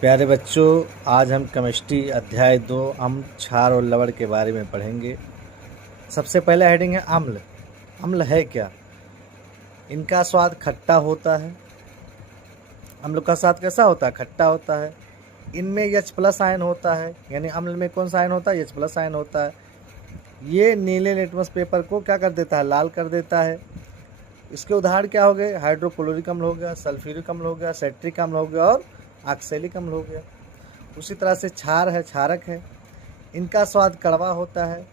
प्यारे बच्चों, आज हम केमिस्ट्री अध्याय 2 अम्ल, क्षार और लवण के बारे में पढ़ेंगे। सबसे पहला हेडिंग है अम्ल। अम्ल है क्या? इनका स्वाद खट्टा होता है। अम्ल का स्वाद कैसा होता है? खट्टा होता है। इनमें H+ आयन होता है, यानी अम्ल में कौन सा आयन होता है? H+ आयन होता है। ये नीले लिटमस पेपर को क्या कर देता है? लाल कर देता है। इसके उदाहरण क्या हो गए? हाइड्रोक्लोरिक अम्ल हो गया, सल्फ्यूरिक अम्ल हो गया, सेट्रिक अम्ल हो गया और ऑक्सैलिक अम्ल हो गया। उसी तरह से क्षार है, क्षारक है। इनका स्वाद कड़वा होता है।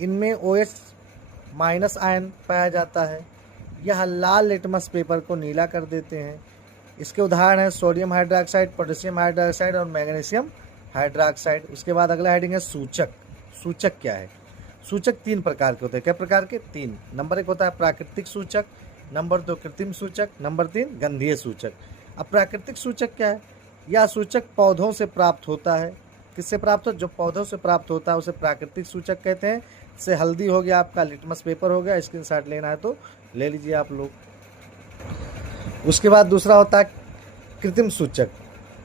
इनमें OH- आयन पाया जाता है। यह लाल लिटमस पेपर को नीला कर देते हैं। इसके उदाहरण हैं सोडियम हाइड्रोक्साइड, पोटेशियम हाइड्रोक्साइड और मैग्नीशियम हाइड्रोक्साइड। उसके बाद अगला हेडिंग है सूचक। सूचक क्या है? सूचक 3 प्रकार के होते हैं। क्या प्रकार के? 3। नंबर 1 होता है प्राकृतिक सूचक, नंबर 2 कृत्रिम सूचक, नंबर 3 गंधीय सूचक। अब प्राकृतिक सूचक क्या है? यह सूचक पौधों से प्राप्त होता है। किससे प्राप्त हो? जो पौधों से प्राप्त होता है उसे प्राकृतिक सूचक कहते हैं। जैसे हल्दी हो गया, आपका लिटमस पेपर हो गया। स्क्रीनशॉट लेना है तो ले लीजिए आप लोग। उसके बाद दूसरा होता है कृत्रिम सूचक।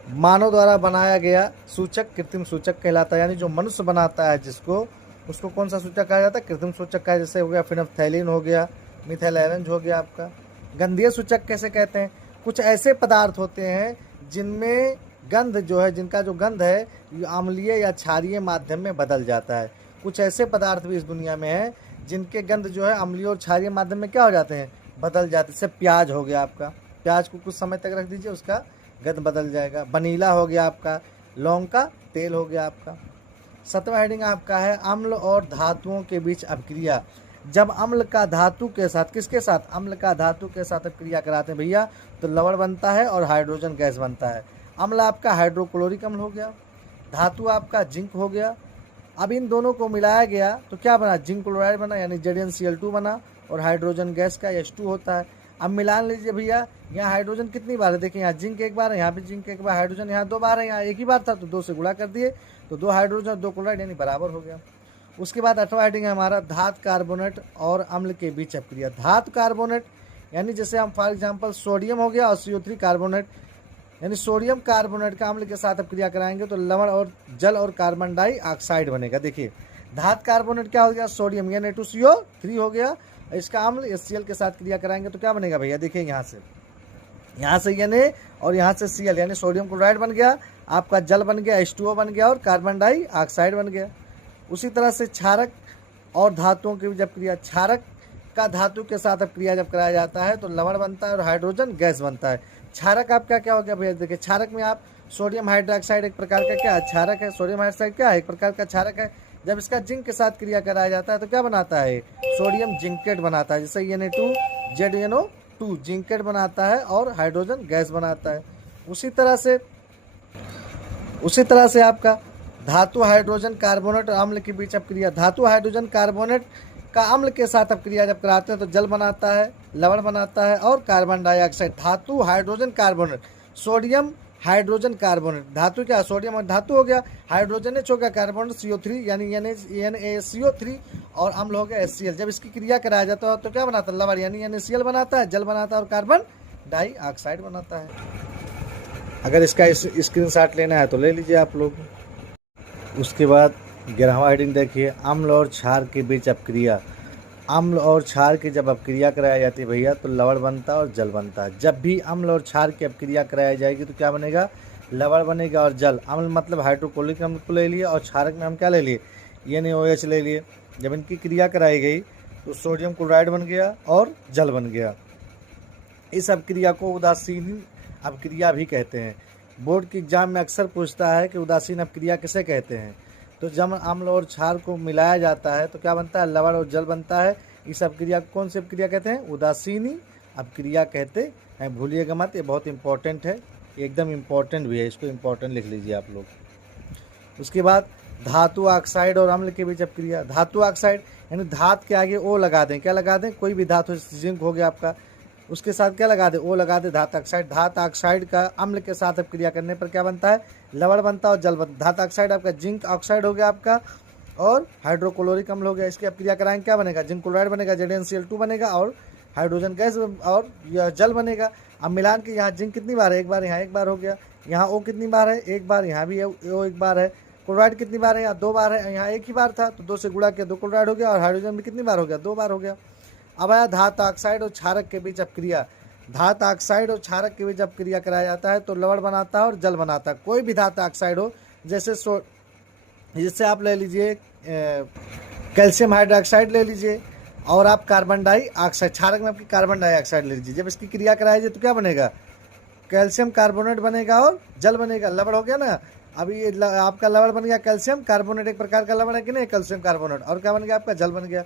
मानव द्वारा बनाया गया सूचक कृत्रिम सूचक कहलाता है, यानी जो मनुष्य बनाता है जिसको, उसको कौन सा सूचक कहा जाता है? कृत्रिम सूचक का। जैसे हो गया फिनोल्फथालीन हो गया, मिथाइल ऑरेंज हो गया आपका। गंधीय सूचक कैसे कहते हैं? कुछ ऐसे पदार्थ होते हैं जिनमें गंध जो है, जिनका जो गंध है ये अम्लीय या क्षारीय माध्यम में बदल जाता है। कुछ ऐसे पदार्थ भी इस दुनिया में हैं जिनके गंध जो है अम्लीय और क्षारीय माध्यम में क्या हो जाते हैं? बदल जाते हैं। जैसे प्याज हो गया आपका, प्याज को कुछ समय तक रख दीजिए, उसका गंध बदल जाएगा। वनीला हो गया आपका, लौंग का तेल हो गया आपका। 7वां हेडिंग आपका है अम्ल और धातुओं के बीच अपक्रिया। जब अम्ल का धातु के साथ, किसके साथ? अम्ल का धातु के साथ अपक्रिया कराते हैं भैया, तो लवण बनता है और हाइड्रोजन गैस बनता है। अम्ल आपका हाइड्रोक्लोरिक अम्ल हो गया, धातु आपका जिंक हो गया। अब इन दोनों को मिलाया गया तो क्या बना? जिंक क्लोराइड बना, यानी ZnCl2 बना, और हाइड्रोजन गैस का H2 होता है। अब मिलान लीजिए भैया, यहाँ हाइड्रोजन कितनी बार है? देखिए यहाँ जिंक एक बार है, यहाँ भी जिंक एक बार, हाइड्रोजन यहाँ 2 बार है, यहाँ एक ही बार था तो 2 से गुणा कर दिए तो 2 हाइड्रोजन और 2 क्लोराइड यानी बराबर हो गया। उसके बाद 8वां हेडिंग है हमारा धातु कार्बोनेट और अम्ल के बीच अपक्रिया। धातु कार्बोनेट यानी जैसे हम फॉर एग्जांपल सोडियम हो गया और CO3 कार्बोनेट, यानी सोडियम कार्बोनेट का अम्ल के साथ अपक्रिया कराएंगे तो लवण और जल और कार्बन डाइऑक्साइड बनेगा। देखिए धातु कार्बोनेट क्या हो गया? सोडियम Na2CO3 हो गया। इसका अम्ल HCl के साथ क्रिया कराएंगे तो क्या बनेगा भैया? देखिए यहाँ से Na और यहाँ से Cl, यानी सोडियम क्लोराइड बन गया, आपका जल बन गया, H2O बन गया और कार्बन डाइऑक्साइड बन गया। उसी तरह से क्षारक और धातुओं की जब क्रिया, क्षारक का धातु के साथ अब क्रिया जब कराया जाता है तो लवण बनता है और हाइड्रोजन गैस बनता है। क्षारक आपका क्या हो गया भैया? देखिए क्षारक में आप सोडियम हाइड्रोक्साइड एक प्रकार का क्या क्षारक है? सोडियम हाइड्रोक्साइड क्या है? एक प्रकार का क्षारक है। जब इसका जिंक के साथ क्रिया कराया जाता है तो क्या बनाता है? सोडियम जिंकेट बनाता है। जैसे Na2ZnO2 जिंकेट बनाता है और हाइड्रोजन गैस बनाता है। उसी तरह से आपका धातु हाइड्रोजन कार्बोनेट और अम्ल के बीच अपक्रिया। धातु हाइड्रोजन कार्बोनेट का अम्ल के साथ अपक्रिया जब कराते हैं तो जल बनाता है, लवण बनाता है और कार्बन डाइऑक्साइड। धातु hydrogen carbonate, sodium hydrogen carbonate, धातु क्या? सोडियम और धातु हो गया, हाइड्रोजन H हो गया, कार्बन CO3 यानी NaCO3 और अम्ल हो गया HCl। जब इसकी क्रिया कराया जाता है तो क्या बनाता है? लवण यानी NaCl बनाता है, जल बनाता है और कार्बन डाइऑक्साइड बनाता है। अगर इसका स्क्रीनशॉट लेना है तो ले लीजिए आप लोग। उसके बाद 11वां हेडिंग देखिए अम्ल और क्षार के बीच अपक्रिया। अम्ल और क्षार की जब अपक्रिया कराई जाती है भैया तो लवण बनता है और जल बनता है। जब भी अम्ल और क्षार की अपक्रिया कराई जाएगी तो क्या बनेगा? लवण बनेगा और जल। अम्ल मतलब हाइड्रोक्लोरिक अम्ल को ले लिए और क्षारक में हम क्या ले लिए? NaOH ले लिए। जब इनकी क्रिया कराई गई तो सोडियम क्लोराइड बन गया और जल बन गया। इस अपक्रिया को उदासीन अपक्रिया भी कहते हैं। बोर्ड की एग्जाम में अक्सर पूछता है कि उदासीन अपक्रिया किसे कहते हैं। तो जब अम्ल और क्षार को मिलाया जाता है तो क्या बनता है? लवण और जल बनता है। इस अपक्रिया को कौन सी अपक्रिया कहते हैं? उदासीनी अपक्रिया कहते हैं। भूलिएगा मत, ये बहुत इंपॉर्टेंट है, एकदम इम्पॉर्टेंट भी है, इसको इम्पॉर्टेंट लिख लीजिए आप लोग। उसके बाद धातु ऑक्साइड और अम्ल के बीच अपक्रिया। धातु ऑक्साइड यानी धातु के आगे O लगा दें। क्या लगा दें? कोई भी धातु, जिंक हो गया आपका, उसके साथ क्या लगा दे? O लगा दे, धातु ऑक्साइड। धातु ऑक्साइड का अम्ल के साथ अपक्रिया करने पर क्या बनता है? लवण बनता है और जल बनता है। धातु ऑक्साइड आपका जिंक ऑक्साइड हो गया आपका और हाइड्रोक्लोरिक अम्ल हो गया। इसकी अपक्रिया कराएंगे क्या बनेगा? जिंक क्लोराइड बनेगा, ZnCl2 बनेगा और हाइड्रोजन गैस और यह जल बनेगा। अब मिलान के यहाँ जिंक कितनी बार है? एक बार, यहाँ एक बार हो गया, यहाँ O कितनी बार है, एक बार, यहाँ भी O एक बार है। क्लोराइड कितनी बार है, यहाँ 2 बार है, यहाँ एक ही बार था तो 2 से गुणा किया 2 क्लोराइड हो गया। और हाइड्रोजन भी कितनी बार हो गया, 2 बार हो गया। अब आया धातु ऑक्साइड और क्षारक के बीच अपक्रिया। धातु ऑक्साइड और क्षारक के बीच अपक्रिया कराया जाता है तो लवण बनाता है और जल बनाता है। कोई भी धातु ऑक्साइड हो, जैसे आप ले लीजिए कैल्शियम हाइड्रोक्साइड ले लीजिए, और आप कार्बन डाइऑक्साइड, क्षारक में आपकी कार्बन डाइऑक्साइड ले लीजिए। जब इसकी क्रिया कराई जाए तो क्या बनेगा, कैल्शियम कार्बोनेट बनेगा और जल बनेगा। लवण हो गया ना। अभी ये आपका लवण बन गया कैल्शियम कार्बोनेट, एक प्रकार का लवण है कि नहीं, कैल्शियम कार्बोनेट। और क्या बन गया आपका, जल बन गया।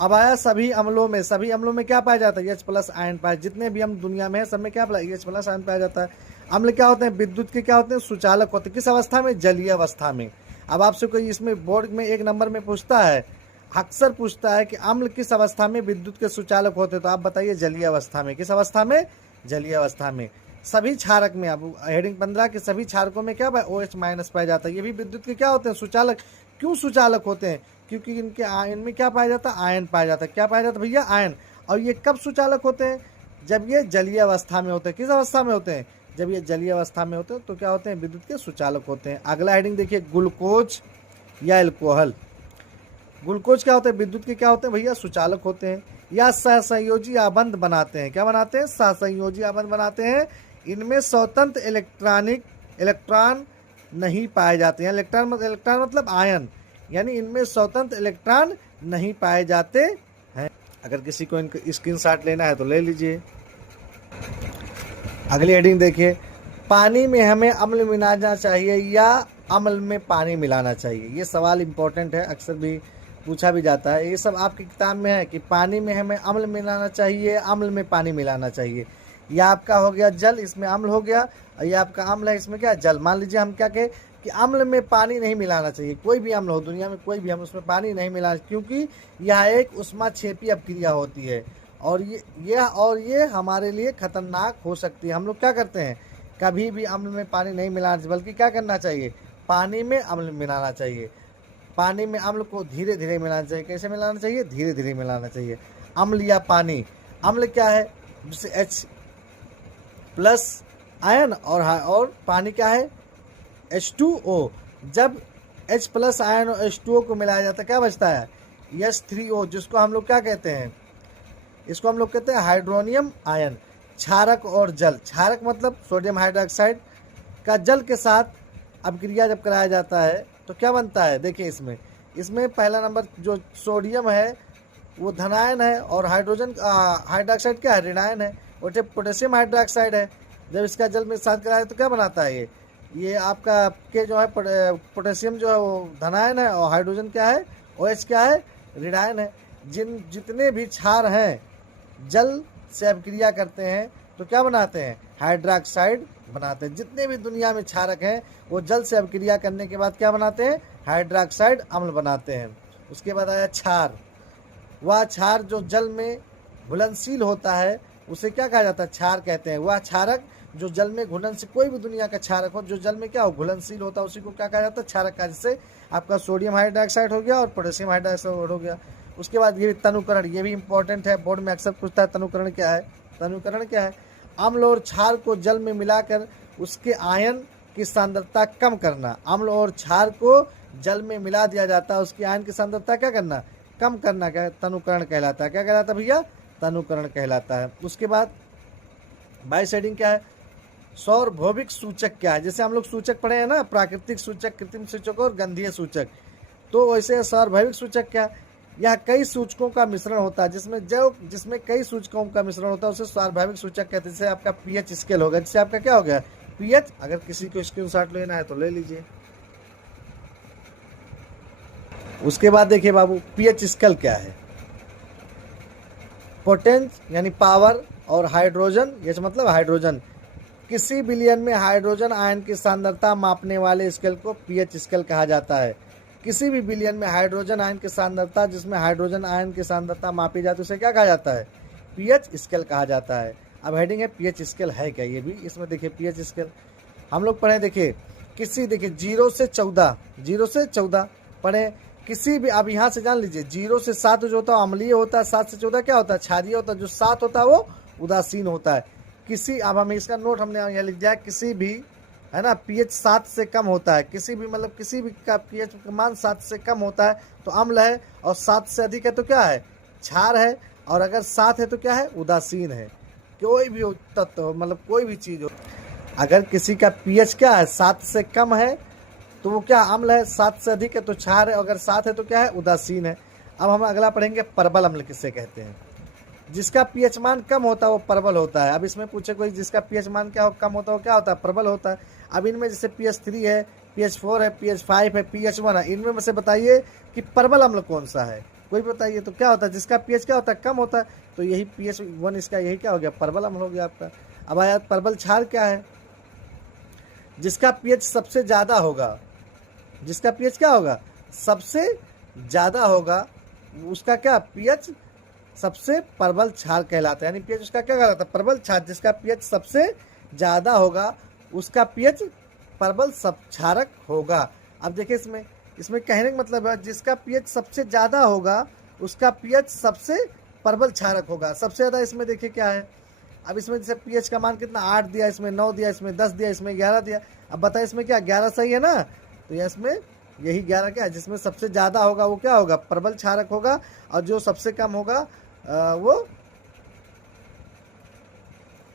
अब आया सभी अम्लों में। सभी अम्लों में क्या पाया जाता है, H+ आयन पाया। जितने भी अम्ल दुनिया में है सब में क्या H+ आयन पाया जाता है। अम्ल क्या होते हैं, विद्युत के क्या होते हैं, सुचालक होते हैं। किस अवस्था में, जलीय अवस्था में। अब आपसे कोई इसमें बोर्ड में 1 नंबर में पूछता है, अक्सर पूछता है कि अम्ल किस अवस्था में विद्युत के सुचालक होते हैं, तो आप बताइए जलीय अवस्था में। किस अवस्था में, जलीय अवस्था में। सभी क्षारक में, अब हेडिंग 15 के सभी क्षारकों में क्या OH- पाया जाता है। ये भी विद्युत के क्या होते हैं, सुचालक। क्यों सुचालक होते हैं, क्योंकि इनके आयन में क्या पाया जाता है, आयन पाया जाता है। क्या पाया जाता है भैया, आयन। और ये कब सुचालक होते हैं, जब ये जलीय अवस्था में होते हैं। किस अवस्था में होते हैं, जब ये जलीय अवस्था में होते हैं तो क्या होते हैं, विद्युत के सुचालक होते हैं। अगला हेडिंग देखिए, ग्लूकोज या एल्कोहल। ग्लूकोज क्या होते हैं, विद्युत के क्या होते हैं भैया, सुचालक होते हैं या सहसंयोजी आबंध बनाते हैं। क्या बनाते हैं, सहसंयोजी आबंध बनाते हैं। इनमें स्वतंत्र इलेक्ट्रॉन नहीं पाए जाते हैं। इलेक्ट्रॉन मतलब आयन, यानी इनमें स्वतंत्र इलेक्ट्रॉन नहीं पाए जाते हैं। अगर किसी को इनका स्क्रीनशॉट लेना है तो ले लीजिए। अगली हेडिंग देखिए, पानी में हमें अम्ल मिलाना चाहिए या अम्ल में पानी मिलाना चाहिए। ये सवाल इंपॉर्टेंट है, अक्सर भी पूछा भी जाता है। ये सब आपकी किताब में है कि पानी में हमें अम्ल मिलाना चाहिए, अम्ल में पानी मिलाना चाहिए। यह आपका हो गया जल, इसमें अम्ल हो गया, और ये आपका अम्ल है, इसमें क्या जल। मान लीजिए हम क्या कहें कि अम्ल में पानी नहीं मिलाना चाहिए। कोई भी अम्ल हो दुनिया में, कोई भी अम्ल, उसमें पानी नहीं मिलाना, क्योंकि यह एक उष्माक्षेपी अपक्रिया होती है और ये हमारे लिए खतरनाक हो सकती है। हम लोग क्या करते हैं, कभी भी अम्ल में पानी नहीं मिलाना चाहिए, बल्कि क्या करना चाहिए, पानी में अम्ल मिलाना चाहिए। पानी में अम्ल को धीरे धीरे मिलाना चाहिए। कैसे मिलाना चाहिए, धीरे धीरे मिलाना चाहिए। अम्ल या पानी, अम्ल क्या है, जैसे H+ आयन, और पानी क्या है, H2O। जब H+ आयन और H2O को मिलाया जाता है क्या बचता है, H3O, जिसको हम लोग क्या कहते हैं, इसको हम लोग कहते हैं हाइड्रोनियम आयन। क्षारक और जल, क्षारक मतलब सोडियम हाइड्रोक्साइड का जल के साथ अपक्रिया जब कराया जाता है तो क्या बनता है, देखिए इसमें पहला नंबर जो सोडियम है वो धनायन है, और हाइड्रोजन हाइड्रोक्साइड क्या है, ऋणायन है। और पोटेशियम हाइड्रोक्साइड है, जब इसका जल में साथ कराया तो क्या बनाता है, ये आपका के जो है पोटेशियम जो है वो धनायन है, और हाइड्रोजन क्या है, OH क्या है, ऋणायन है। जितने भी क्षार हैं जल से अभिक्रिया करते हैं तो क्या बनाते हैं, हाइड्रोक्साइड बनाते हैं। जितने भी दुनिया में क्षारक हैं वो जल से अभिक्रिया करने के बाद क्या बनाते हैं, हाइड्रोक्साइड अम्ल बनाते हैं। उसके बाद आया क्षार। वह क्षार जो जल में घुलनशील होता है उसे क्या कहा जाता है, क्षार कहते हैं। वह क्षारक जो जल में घुलनशील, कोई भी दुनिया का क्षारक हो जो जल में क्या हो, घुलनशील होता है, उसी को क्या कहा जाता है, क्षारक का। जिससे आपका सोडियम हाइड्रोक्साइड हो गया और पोटेशियम हाइड्रोक्साइड हो गया। उसके बाद ये तनुकरण, ये भी इंपॉर्टेंट है, बोर्ड में अक्सर पूछता है तनुकरण क्या है। तनुकरण क्या है, अम्ल और क्षार को जल में मिलाकर उसके आयन की सांद्रता कम करना। अम्ल और क्षार को जल में मिला दिया जाता है, उसकी आयन की सांद्रता क्या करना, कम करना, क्या तनुकरण कहलाता है। क्या कहलाता है भैया, तनुकरण कहलाता है। उसके बाद 22 हेडिंग क्या है, सार्वभौमिक सूचक क्या है। जैसे हम लोग सूचक पढ़े हैं ना, प्राकृतिक सूचक, कृत्रिम सूचक और गंधीय सूचक, तो वैसे सार्वभौमिक सूचक क्या, यह कई सूचकों का मिश्रण होता है। जिसमें कई सूचकों का मिश्रण होता है उसे सार्वभौमिक सूचक कहते हैं। जैसे आपका pH स्केल होगा, जिससे आपका क्या हो गया, pH। अगर किसी को स्क्रीनशॉट लेना है तो ले लीजिए। उसके बाद देखिए बाबू, pH स्केल क्या है, पोटेंस यानी पावर, और हाइड्रोजन, ये मतलब हाइड्रोजन। किसी बिलियन में हाइड्रोजन आयन की सांद्रता मापने वाले स्केल को pH स्केल कहा जाता है। किसी भी बिलियन में हाइड्रोजन आयन की सांद्रता, जिसमें हाइड्रोजन आयन की सांद्रता मापी जाती है, उसे क्या कहा जाता है, pH स्केल कहा जाता है। अब हेडिंग है pH स्केल है क्या, ये भी इसमें देखिए pH स्केल हम लोग पढ़े। देखिए 0 से 14 पढ़े। किसी भी, अब यहाँ से जान लीजिए, 0 से 7 जो होता है अम्लीय होता है, 7 से 14 क्या होता है, क्षारीय होता है। जो 7 होता है वो उदासीन होता है। अब हमें इसका नोट हमने यहाँ लिख दिया, किसी भी है ना, पीएच 7 से कम होता है, किसी भी का पीएच का मान 7 से कम होता है तो अम्ल है, और 7 से अधिक है तो क्या है, क्षार है, और अगर 7 है तो क्या है, उदासीन है। कोई भी तत्व कोई भी चीज़ हो, अगर किसी का पीएच क्या है 7 से कम है तो वो क्या अम्ल है, 7 से अधिक है तो क्षार है, अगर 7 है तो क्या है, उदासीन है। अब हम अगला पढ़ेंगे प्रबल अम्ल किससे कहते हैं। जिसका पीएच मान कम होता है वो प्रबल होता है। अब इसमें पूछे कोई जिसका पीएच मान क्या हो, कम होता है वो क्या होता है, प्रबल होता है। अब इनमें जैसे pH3 है, pH4 है, pH5 है, pH1 है, इनमें में से बताइए कि प्रबल अम्ल कौन सा है, कोई बताइए। तो क्या होता है, जिसका पीएच क्या होता है, कम होता है, तो यही pH1 इसका यही क्या हो गया, प्रबल अम्ल हो गया आपका। अब आया प्रबल क्षार क्या है, जिसका पीएच सबसे ज़्यादा होगा, जिसका पीएच क्या होगा, सबसे ज़्यादा होगा, उसका क्या पीएच सबसे प्रबल क्षार कहलाता है। यानी पीएच उसका क्या कहलाता है, प्रबल क्षार। जिसका पीएच सबसे ज़्यादा होगा उसका पीएच प्रबल क्षारक होगा। अब देखिए इसमें कहने का मतलब है जिसका पीएच सबसे ज़्यादा होगा उसका पीएच सबसे प्रबल क्षारक होगा। सबसे ज़्यादा इसमें देखिए क्या है, अब इसमें जैसे पीएच का मान कितना 8 दिया, इसमें 9 दिया, इसमें 10 दिया, इसमें 11 दिया। अब बताइए इसमें क्या 11 सही है ना, तो इसमें यही 11 क्या है, जिसमें सबसे ज़्यादा होगा वो क्या होगा, प्रबल क्षारक होगा, और जो सबसे कम होगा वो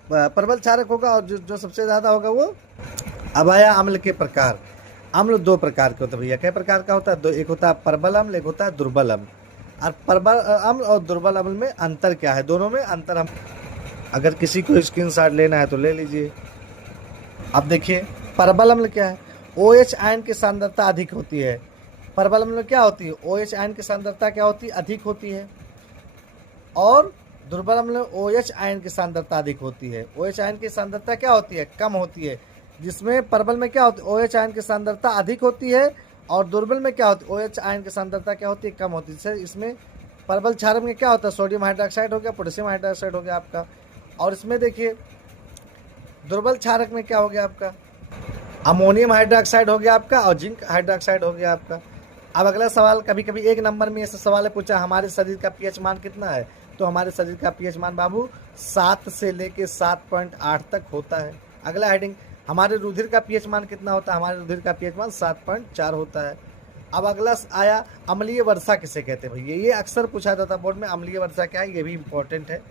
प्रबल क्षारक होगा, और जो सबसे ज़्यादा होगा वो। अब आया अम्ल के प्रकार। अम्ल 2 प्रकार के होते हैं भैया। कई प्रकार का होता है, 2, एक होता है प्रबल अम्ल, एक होता है दुर्बल अम्ल। और प्रबल अम्ल और दुर्बल अम्ल में अंतर क्या है, दोनों में अंतर हम अगर किसी को स्क्रीनशॉट लेना है तो ले लीजिए। अब देखिए प्रबल अम्ल क्या है, OH आयन की सांद्रता अधिक होती है। प्रबल अम्ल में क्या होती है, OH आयन की सांद्रता क्या होती है, अधिक होती है, और दुर्बल अम्ल में OH आयन की सांद्रता अधिक होती है। OH आयन की सांद्रता क्या होती है, कम होती है। जिसमें प्रबल में क्या होती है, OH आयन की सांद्रता अधिक होती है, और दुर्बल में क्या होती है, OH आयन की सांद्रता क्या होती है, कम होती है। जैसे इसमें प्रबल क्षारक में क्या होता है, सोडियम हाइड्रोक्साइड हो गया, पोटेशियम हाइड्रोक्साइड हो गया आपका। और इसमें देखिए दुर्बल क्षारक में क्या हो गया आपका, अमोनियम हाइड्रोक्साइड हो गया आपका, और जिंक हाइड्रोक्साइड हो गया आपका। अब अगला सवाल, कभी कभी 1 नंबर में ऐसा सवाल है पूछा, हमारे शरीर का पीएच मान कितना है, तो हमारे शरीर का पीएच मान बाबू 7 से लेके 7.8 तक होता है। अगला हेडिंग, हमारे रुधिर का पीएच मान कितना होता है, हमारे रुधिर का पीएच मान 7.4 होता है। अब अगला आया अम्लीय वर्षा किसे कहते हैं भैया, ये अक्सर पूछा जाता है बोर्ड में, अम्लीय वर्षा क्या है, ये भी इंपॉर्टेंट है,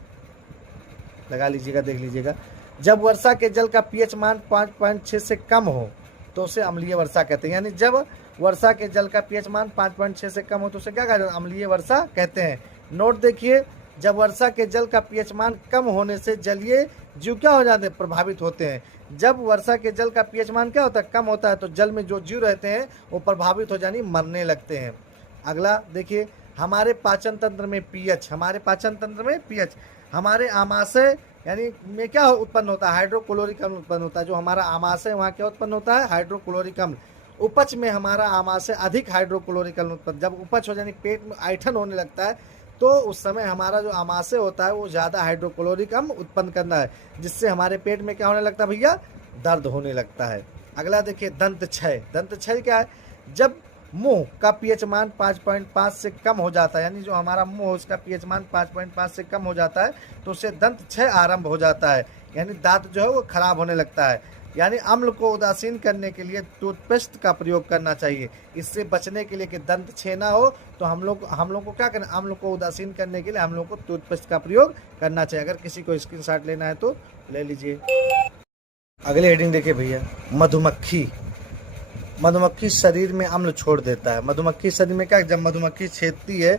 लगा लीजिएगा, देख लीजिएगा। जब वर्षा के जल का पीएच मान 5.6 से कम हो तो उसे अम्लीय वर्षा कहते हैं। यानी जब वर्षा के जल का पीएच मान 5.6 से कम हो तो उसे क्या कहते हैं, अम्लीय वर्षा कहते हैं। नोट देखिए, जब वर्षा के जल का पीएच मान कम होने से जलीय जीव क्या हो जाते हैं, प्रभावित होते हैं। जब वर्षा के जल का पीएच मान क्या होता है, कम होता है, तो जल में जो जीव रहते हैं वो प्रभावित हो जानी मरने लगते हैं। अगला देखिए, हमारे पाचन तंत्र में पीएच, हमारे पाचन तंत्र में पीएच, हमारे आमाशय यानी में क्या उत्पन्न होता है, हाइड्रोक्लोरिक अम्ल उत्पन्न होता है। जो हमारा आमाशय वहाँ क्या उत्पन्न होता है, हाइड्रोक्लोरिक अम्ल। उपच में हमारा आमाशय अधिक हाइड्रोक्लोरिक अम्ल उत्पन्न, जब उपच हो जानी पेट में ऐठन होने लगता है तो उस समय हमारा जो आमाशय होता है वो ज़्यादा हाइड्रोक्लोरिक अम्ल उत्पन्न करना है, जिससे हमारे पेट में क्या होने लगता है भैया, दर्द होने लगता है। अगला देखिए दंत क्षय। दंत क्षय क्या है, जब मुंह का पीएच मान 5.5 से कम हो जाता है, यानी जो हमारा मुंह उसका पीएच मान 5.5 से कम हो जाता है तो उससे दंत क्षय आरंभ हो जाता है, यानी दांत जो है वो खराब होने लगता है। यानी अम्ल को उदासीन करने के लिए टूथपेस्ट का प्रयोग करना चाहिए। इससे बचने के लिए कि दंत क्षय ना हो तो हम लोग को क्या करना, अम्ल को उदासीन करने के लिए हम लोग को टूथपेस्ट का प्रयोग करना चाहिए। अगर किसी को स्क्रीनशॉट लेना है तो ले लीजिए। अगले हेडिंग देखिए भैया, मधुमक्खी। मधुमक्खी शरीर में अम्ल छोड़ देता है। मधुमक्खी शरीर में क्या, जब मधुमक्खी छेदती है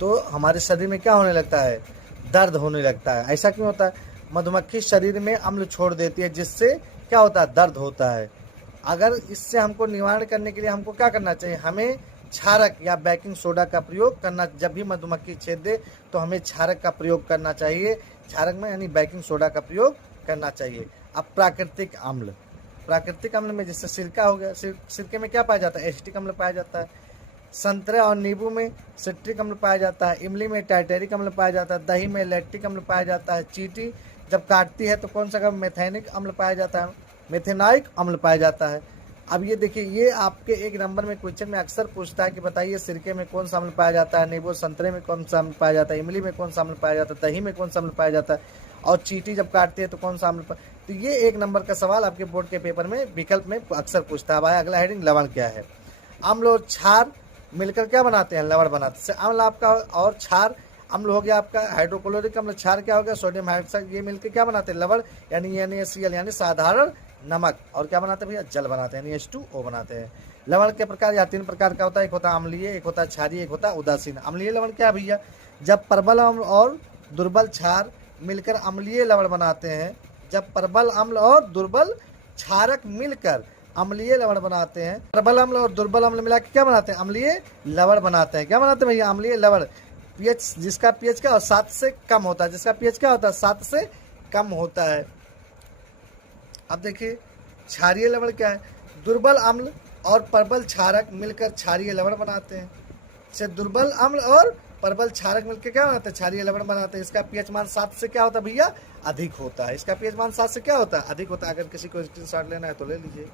तो हमारे शरीर में क्या होने लगता है, दर्द होने लगता है। ऐसा क्यों होता है, मधुमक्खी शरीर में अम्ल छोड़ देती है जिससे क्या होता है, दर्द होता है। अगर इससे हमको निवारण करने के लिए हमको क्या करना चाहिए, हमें क्षारक या बेकिंग सोडा का प्रयोग करना। जब भी मधुमक्खी छेद दे तो हमें क्षारक का प्रयोग करना चाहिए, क्षारक में यानी बेकिंग सोडा का प्रयोग करना चाहिए। अब प्राकृतिक अम्ल, प्राकृतिक अम्ल में जैसे सिरका हो गया, सिरके में क्या पाया जाता है, एसिटिक अम्ल पाया जाता है। संतरे और नींबू में सिट्रिक अम्ल पाया जाता है। इमली में टाइटेरिक अम्ल पाया जाता है। दही में लैक्टिक अम्ल पाया जाता है। चींटी जब काटती है तो कौन सा मेथेनिक अम्ल पाया जाता है, मेथेनाइक अम्ल पाया जाता है। अब ये देखिए, ये आपके 1 नंबर में क्वेश्चन में अक्सर पूछता है कि बताइए सिरके में कौन सा अम्ल पाया जाता है, नींबू संतरे में कौन सा अम्ल पाया जाता है, इमली में कौन सा अम्ल पाया जाता है, दही में कौन सा अम्ल पाया जाता है, और चींटी जब काटती है तो कौन सा अम्ल तो ये 1 नंबर का सवाल आपके बोर्ड के पेपर में विकल्प में अक्सर पूछता है। अब आया अगला हेडिंग, लवण क्या है। अम्ल और क्षार मिलकर क्या बनाते हैं, लवण बनाते हैं। अम्ल आपका और क्षार, अम्ल हो गया आपका हाइड्रोक्लोरिक अम्ल, क्षार क्या हो गया सोडियम हाइड्रोक्साइड, ये मिलकर क्या बनाते हैं, लवण यानी NaCl यानी साधारण नमक। और क्या बनाते हैं भैया, जल बनाते हैं यानी H2O बनाते हैं। लवण के प्रकार या 3 प्रकार का होता है, एक होता है अम्लीय, एक होता है क्षारीय, एक होता है उदासीन। अम्लीय लवण क्या है भैया, जब प्रबल अम्ल और दुर्बल क्षार मिलकर अम्लीय लवण बनाते हैं। जब प्रबल अम्ल और दुर्बल क्षारक मिलकर अम्लीय लवण बनाते हैं। प्रबल अम्ल और दुर्बल अम्ल मिला के क्या बनाते हैं, अम्लीय लवण बनाते हैं। क्या बनाते हैं भैया, अम्लीय लवण। पीएच, जिसका पीएच क्या 7 से कम होता है, जिसका पीएच क्या होता है 7 से कम होता है। अब देखिए क्षारीय लवण क्या है, दुर्बल अम्ल और प्रबल क्षारक मिलकर क्षारीय लवण बनाते हैं। से दुर्बल अम्ल और प्रबल क्षारक मिलकर क्या बनाते हैं, क्षारीय लवण बनाते हैं। इसका पीएच मान 7 से क्या होता है भैया, अधिक होता है। इसका पीएच मान 7 से क्या होता है, अधिक होता है। अगर किसी को स्क्रीनशॉट लेना है तो ले लीजिए।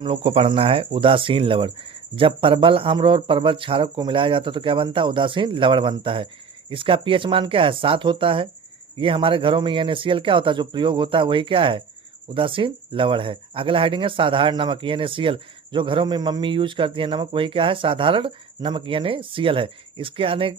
हम लोग को पढ़ना है उदासीन लवण। जब प्रबल अम्ल और प्रबल क्षारक को मिलाया जाता है तो क्या बनता है, उदासीन लवण बनता है। इसका पीएच मान क्या है, 7 होता है। ये हमारे घरों में NaCl क्या होता है, जो प्रयोग होता है वही क्या है, उदासीन लवण है। अगला हेडिंग है साधारण नमक। NaCl जो घरों में मम्मी यूज करती है नमक, वही क्या है, साधारण नमक NaCl है। इसके अनेक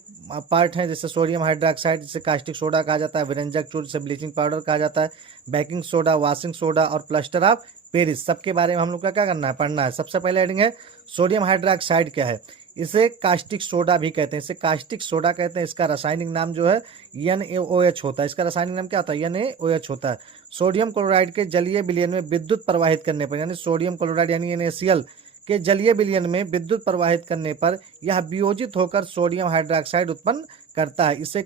पार्ट हैं, जैसे सोडियम हाइड्रोक्साइड जिसे कास्टिक सोडा कहा जाता है, विरंजक चूर्ण जिसे ब्लीचिंग पाउडर कहा जाता है, बेकिंग सोडा, वॉशिंग सोडा और प्लास्टर ऑफ पेरिस। सबके बारे में हम लोग का क्या करना है, पढ़ना है। सबसे पहले हेडिंग है सोडियम हाइड्रोक्साइड क्या है। इसे कास्टिक सोडा भी कहते हैं, इसे कास्टिक सोडा कहते हैं। इसका रासायनिक नाम जो है NaOH होता है। इसका रासायनिक नाम क्या होता है, NaOH होता है। सोडियम क्लोराइड के जलीय विलयन में विद्युत प्रवाहित करने पर, यानी सोडियम क्लोराइड यानी NaCl के जलीय विलयन में विद्युत प्रवाहित करने पर यह वियोजित होकर सोडियम हाइड्रोक्साइड उत्पन्न करता है। इसे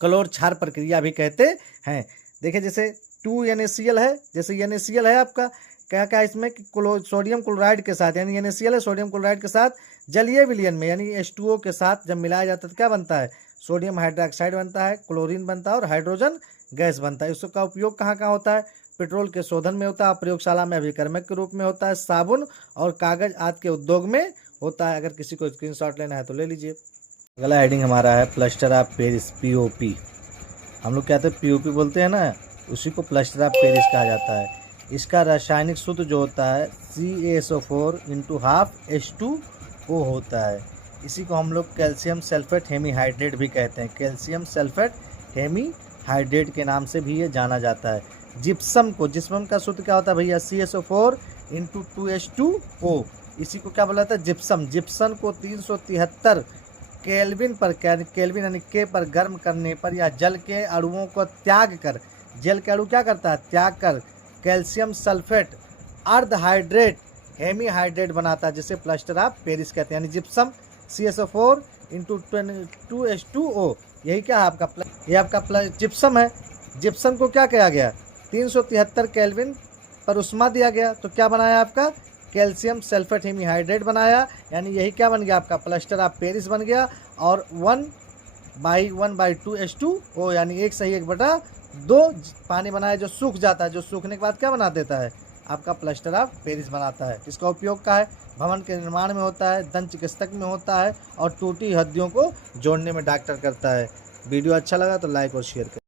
क्लोर क्षार प्रक्रिया भी कहते हैं। देखिए जैसे 2 NaCl है, जैसे NaCl है आपका, क्या क्या इसमें कि सोडियम क्लोराइड के साथ, यानी NaCl है सोडियम क्लोराइड के साथ जलीय विलयन में यानी H2O के साथ जब मिलाया जाता है तो क्या बनता है, सोडियम हाइड्रोक्साइड बनता है, क्लोरीन बनता है और हाइड्रोजन गैस बनता है। इसका उपयोग कहाँ कहाँ होता है, पेट्रोल के शोधन में होता है, प्रयोगशाला में अभिकर्मक के रूप में होता है, साबुन और कागज आदि के उद्योग में होता है। अगर किसी को स्क्रीनशॉट लेना है तो ले लीजिए। अगला हेडिंग हमारा है प्लास्टर ऑफ पेरिस, POP। हम लोग कहते हैं POP बोलते हैं ना, उसी को प्लास्टर ऑफ पेरिस कहा जाता है। इसका रासायनिक सूत्र जो होता है CaSO4 × हाफ H2O होता है। इसी को हम लोग कैल्शियम सल्फेट हेमीहाइड्रेट भी कहते हैं। कैल्शियम सल्फेट हेमीहाइड्रेट के नाम से भी ये जाना जाता है। जिप्सम को, जिप्सम का सूत्र क्या होता है भैया, CaSO4 × 2H2O। इसी को क्या बोला जाता है, जिप्सम। जिप्सम को 373 केल्विन पर, केल्विन यानी के पर गर्म करने पर या जल के अणुओं को त्याग कर, जल के अणु क्या करता है, त्याग कर कैल्शियम सल्फेट अर्धहाइड्रेट हेमीहाइड्रेट बनाता है, जिसे प्लास्टर ऑफ पेरिस कहते हैं। यानी जिप्सम CaSO4 × 2H2O, यही क्या है आपका, ये आपका जिप्सम है। जिप्सम को क्या किया गया, 373 केल्विन पर उष्मा दिया गया तो क्या बनाया आपका, कैल्शियम सल्फेट हेमीहाइड्रेट बनाया। यानी यही क्या बन गया आपका, प्लास्टर ऑफ पेरिस बन गया। और 1/1/2 H2O यानी 1/1/2 पानी बनाया, जो सूख जाता है, जो सूखने के बाद क्या बना देता है, आपका प्लास्टर ऑफ पेरिस बनाता है। इसका उपयोग क्या है, भवन के निर्माण में होता है, दंत चिकित्सक में होता है और टूटी हड्डियों को जोड़ने में डॉक्टर करता है। वीडियो अच्छा लगा तो लाइक और शेयर करें।